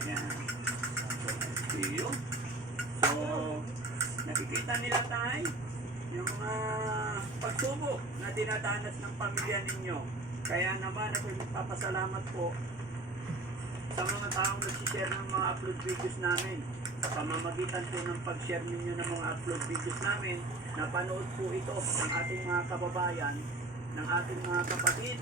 Ayan. Iyo. So, nakikita nila tayo yung mga pagsubok na dinadanas ng pamilya ninyo. Kaya naman ako magpapasalamat po sa mga taong nagsishare ng mga upload videos namin. Sa pamamagitan po ng pag-share ninyo ng mga upload videos namin, napanood po ito ng ating mga kababayan, ng ating mga kapatid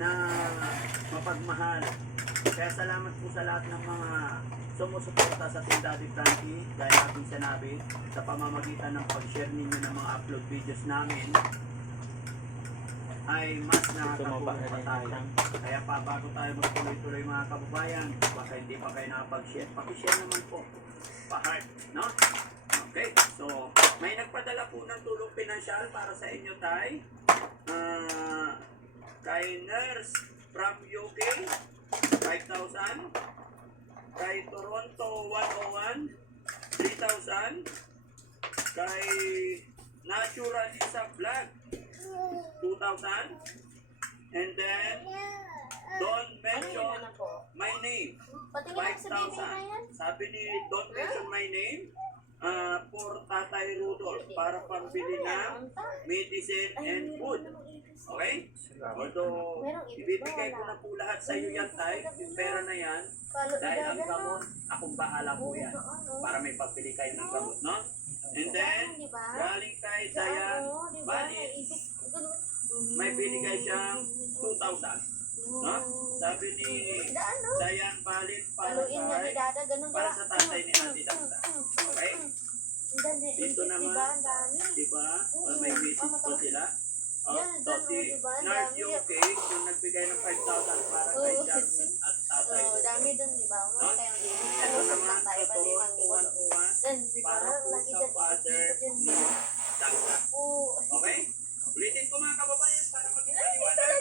na mapagmahal. Kaya salamat po sa lahat ng mga sumusuporta sa Team Daddy Frankie, dahil aking sinabi, sa pamamagitan ng pag-share ninyo ng mga upload videos namin, ay mas nakakatulong pa tayo. Kaya pa bago tayo magtuloy-tuloy mga kababayan, baka hindi pa kayo nakapag-share, paki-share naman po. Pa-heart, no? Okay, so may nagpadala po ng tulong pinansyal para sa inyo tay. Kay Nurse from UK, 5,000. Kay Toronto 101, 3,000. Kay Naturalisa Vlog, 2,000. And then, don't mention my name, 5,000. Sabi ni don't mention my name, for Tatay Rudolph, para pambili ng medicine and food. Okay? Although, ibibigay ko na po lahat sa iyo yan, tay, yung pera na yan, dahil ang gamot, akong bahala po yan, para may pabili kayo ng gamot, no? And then, galing kay Sayan, bali, may binigay siyang 2,000. No? Sabi ni Sayan, balit para sa tatay ni Ate Dasta. Okay? Dito naman, diba? May visit po sila. So si Nurse UK, yung nagbigay ng 5,000 para kay Jasmine at tatay. Dami dun, di ba? Ito naman, ito, 2,101 para po sa father ni Dasta. Okay? Ulitin ko mga kababayan para magpapaliwanag.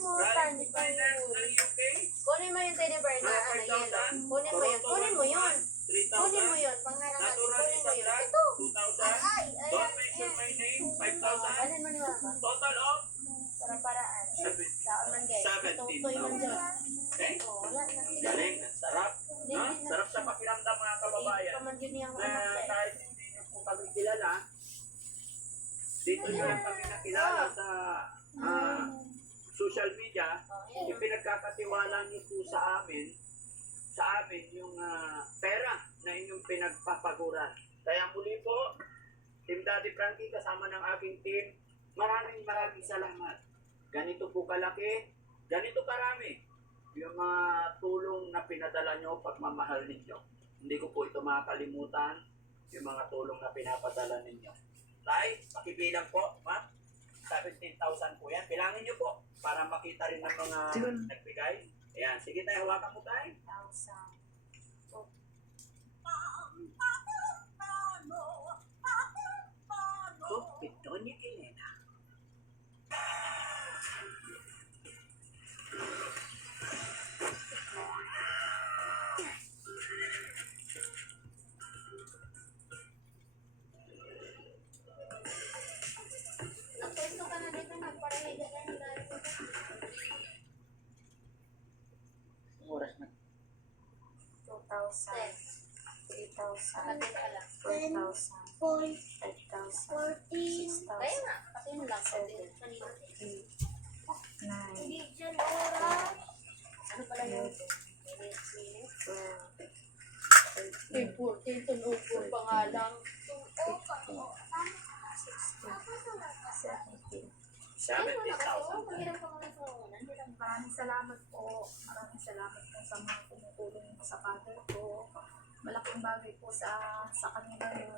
Galing kay Nurse ng UK. Kunin mo yung teddy bear na ano yun. Kunin mo yun. Kunin mo yun. 3,000. Kunin mo yun. Pangarang natin. Natural Kunin mo isa yun. black, Ito. 2,000. Don't mention my name, 5,000. Alin mo ni Mama? Total of Para-paraan. Saan man guys. 17,000. man dyan. Okay? Wala na. Galing, sarap. No? Sarap sa pakiramdam mga kababayan. Paman-yun niyang Na anak kahit hindi niyo po kami kilala, dito niyo lang kami nakilala sa social media, ipinagkakatiwala niyo po sa amin yung pera na inyong pinagpapaguran. Kaya muli po, Team Daddy Frankie kasama ng aking team, maraming salamat. Ganito po kalaki, ganito karami yung mga tulong na pinadala nyo, pagmamahal ninyo. Hindi ko po ito makakalimutan, yung mga tulong na pinapadala ninyo. Tay, pakibilang po, ma'am. 17,000 po yan. Bilangin nyo po para makita rin ng mga nagbigay. Ayan, sige tayo, hawakan mo tayo. 1,000. Oh, ito ni Elena. Nagpwesto ka na dito, nagparaliga na nila. Oras na. 2,000. 3,000. 4,000. 5,000. 6,000. Kaya nga, kasi mo lang. 7, 8, 9. Hindi dyan oras. Ano pala yun? 12. 14, tunupon pa nga lang. 70,000. Maraming salamat po. Maraming salamat po sa mga tumutulong po sa father ko. Malaking bagay po sa kanila yun.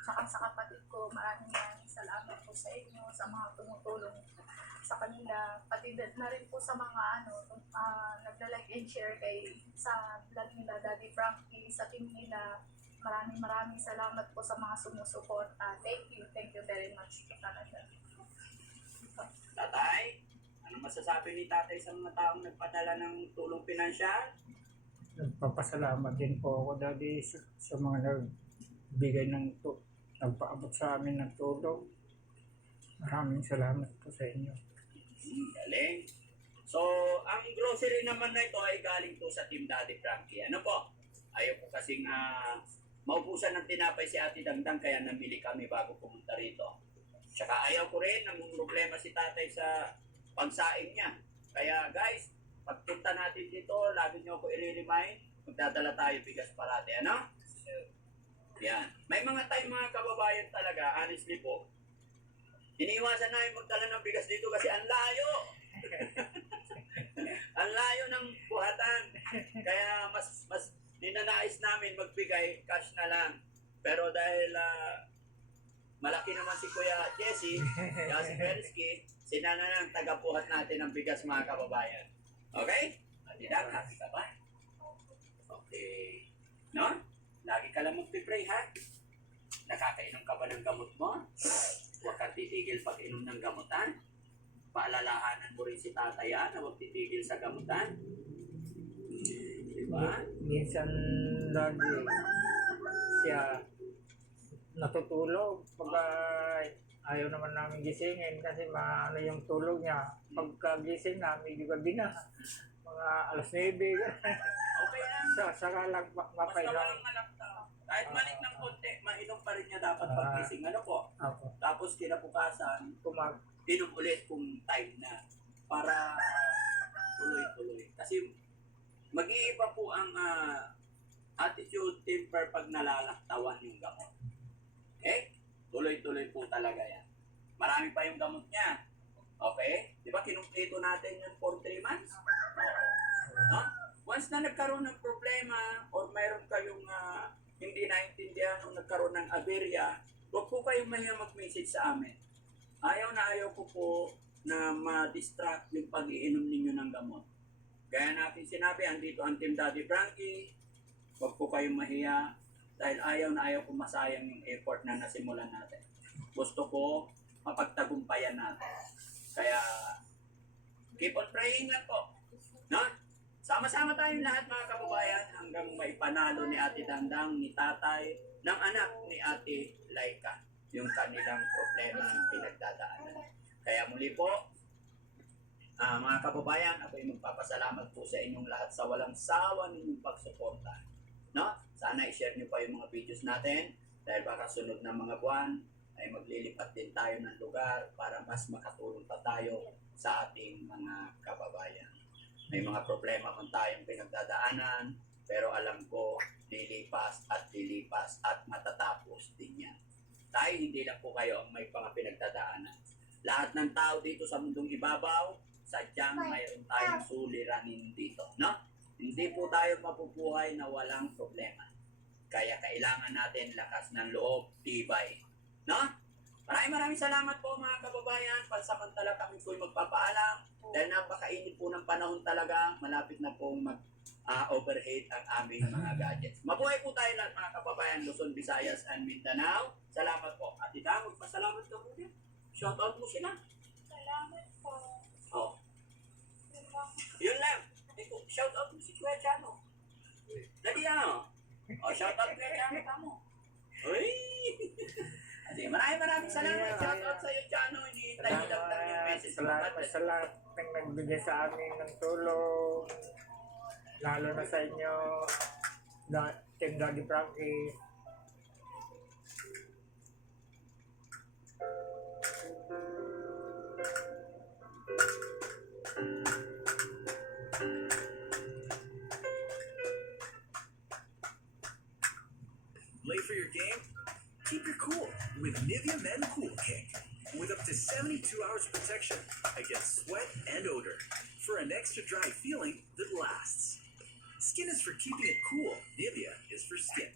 Tsaka sa kapatid ko, maraming salamat po sa inyo, sa mga tumutulong sa kanila. Pati na rin po sa mga nagla-like and share sa vlog nila, Daddy Frankie, sa team nila. Maraming salamat po sa mga sumusuporta. Thank you very much po talaga. Tatay, ano masasabi ni tatay sa mga taong nagpadala ng tulong pinansyal? Nagpapasalamat din po ako, Daddy, sa mga nagbigay nagpaabot sa amin ng tulong. Maraming salamat po sa inyo. Galing. So, ang grocery naman na ito ay galing po sa Team Daddy Frankie. Ano po? Ayaw ko kasing maubusan ng tinapay si Ate Dangdang kaya namili kami bago pumunta rito. Tsaka ayaw ko rin ng problema si tatay sa pagsaing niya. Kaya guys, pagpunta natin dito, lagi niyo ako i-remind, magdadala tayo bigas parati. Ano? Yan. May mga time mga kababayan talaga, honestly po, iniiwasan namin magdala ng bigas dito kasi ang layo. Ang layo ng buhatan. Kaya mas ninanais namin magbigay cash na lang. Pero dahil malaki naman si Kuya Jesse, kaya si Persky, sinana ng tagapuhat natin ng bigas mga kababayan. Okay? Ati Dang, happy ka ba? Okay. No? Lagi ka lang magpipray, ha? Nakakainom ka ba ng gamot mo? Huwag kang titigil pag inom ng gamutan. Paalalahanan mo rin si tatay na huwag titigil sa gamutan. Diba? Minsan lagi siya natutulog pag ayaw naman namin gisingin kasi maano yung tulog niya. Pagkagising namin, di ba mga alas 9. Okay lang. Saka lang Basta mapailang. walang malakta. Kahit malik ng konti, mainom pa rin niya dapat pagkising. Ano po? Ako, Tapos kinabukasan, inom ulit kung time na. Para tuloy-tuloy. Kasi mag-iiba po ang attitude, temper pag nalalaktawan yung gamot. Okay? Tuloy-tuloy po talaga yan. Marami pa yung gamot niya. Okay? Di ba kinumpleto natin yun for 3 months? No? Once na nagkaroon ng problema or mayroon kayong hindi naintindihan o nagkaroon ng aberya, huwag po kayong mahiya mag-message sa amin. Ayaw na ayaw ko po na ma-distract yung pag-iinom ninyo ng gamot. Gaya natin sinabi, andito ang Team Daddy Frankie, huwag po kayong mahiya dahil ayaw na ayaw ko masayang yung effort na nasimulan natin. Gusto ko mapagtagumpayan natin. Kaya, keep on praying lang po. No? Sama-sama tayong lahat mga kababayan hanggang may panalo ni Ate Dandang, ni Tatay, ng anak ni Ate Laika, yung kanilang problema ng pinagdadaanan. Kaya muli po, mga kababayan, ako ay magpapasalamat po sa inyong lahat sa walang sawa ninyong pagsuporta. No? Sana i-share nyo pa yung mga videos natin dahil baka sunod na mga buwan ay maglilipat din tayo ng lugar para mas makatulong pa tayo sa ating mga kababayan. May mga problema man tayong pinagdadaanan, pero alam ko, lilipas at matatapos din yan. Tayo, hindi lang po kayo ang may mga pinagdadaanan. Lahat ng tao dito sa mundong ibabaw, sadyang mayroon tayong suliranin dito. No? Hindi po tayo mapubuhay na walang problema. Kaya kailangan natin lakas ng loob, tibay. No? Maraming salamat po mga kababayan. Pansamantala kami po'y magpapaalam. Dahil napakainit po ng panahon talaga, malapit na pong mag-overheat ang aming mga gadgets. Mabuhay po tayo lahat mga kababayan, Luzon, Visayas, and Mindanao. Salamat po. At ita, magpasalamat ka muna. Shoutout mo sila. Salamat po. Oh. Yun lang. Shoutout mo si Kuya Chano. Dali ano? Oh, shoutout Kuya Chano ka mo. Uy! Kasi maraming salamat. Shoutout sa iyo, Chano. Hinihintay niyo lang yung message mo. Salamat sa lahat ng nagbigay sa amin ng tulong. Lalo na sa inyo, Team Daddy Frankie. Late for your game? Keep your cool with Nivea Men Cool Kick. With up to 72 hours of protection against sweat and odor for an extra dry feeling that lasts. Skin is for keeping it cool. Nivea is for skin.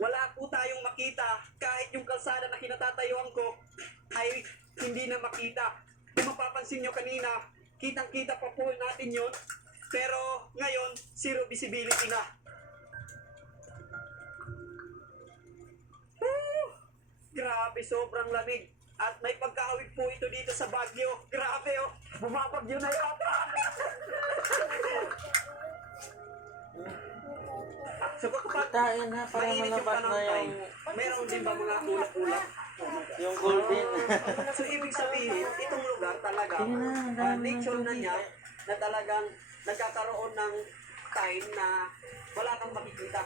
Wala po tayong makita kahit yung kalsada na kinatatayuan ko ay hindi na makita. Kung mapapansin nyo kanina, kitang-kita pa po natin yun. Pero ngayon, zero visibility na. Grabe, sobrang lamig. At may pagkahawig po ito dito sa Baguio. Grabe oh, bumabagyo na yata. So kapag Tayo na para mainit yung malabat na panahon tayo, yung, meron din ba mga ulap-ulap? yung golden. So ibig sabihin, itong lugar talaga, Sige na, ang dami ng nature na tubig. niya na talagang nagkakaroon ng time na wala kang makikita.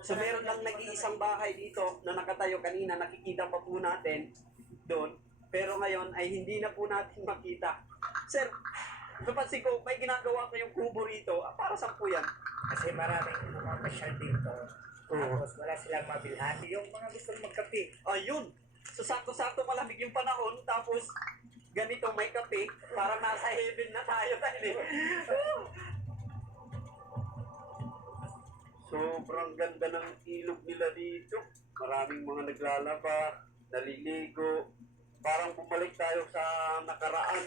So meron lang nag-iisang bahay dito na nakatayo kanina, nakikita pa po natin doon. Pero ngayon ay hindi na po natin makita. Sir, napansin ko, may ginagawa kayong kubo rito. Para saan po yan? Kasi maraming pumapasyal dito. Tapos wala silang mabilhan. Yung mga gusto magkape. Ayun. So sakto-sakto malamig yung panahon, tapos ganito may kape, para nasa heaven na tayo tayo. Sobrang ganda ng ilog nila dito. Maraming mga naglalaba, naliligo. Parang bumalik tayo sa nakaraan.